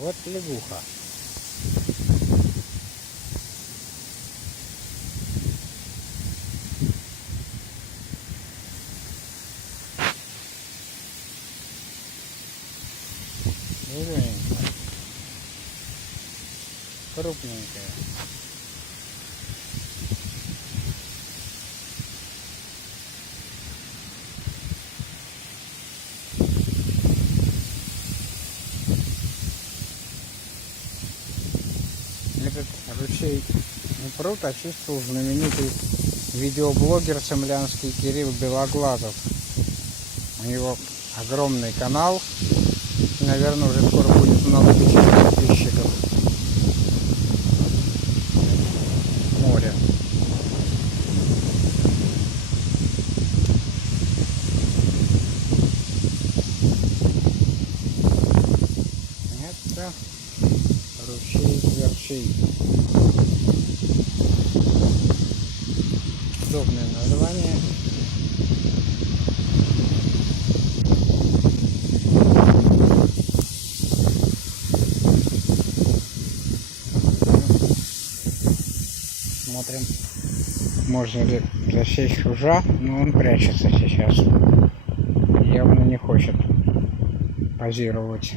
Вот лягуха. Зелененькая. Крупненькая. Этот ручей не пруд, а чувствовал знаменитый видеоблогер цимлянский Кирилл Белоглазов. У него огромный канал. Наверное, уже скоро будет много тысяч подписчиков. Море. Это ручей Верчей. Удобное название. Смотрим, можно ли засечь ужа, но он прячется сейчас. Явно не хочет позировать.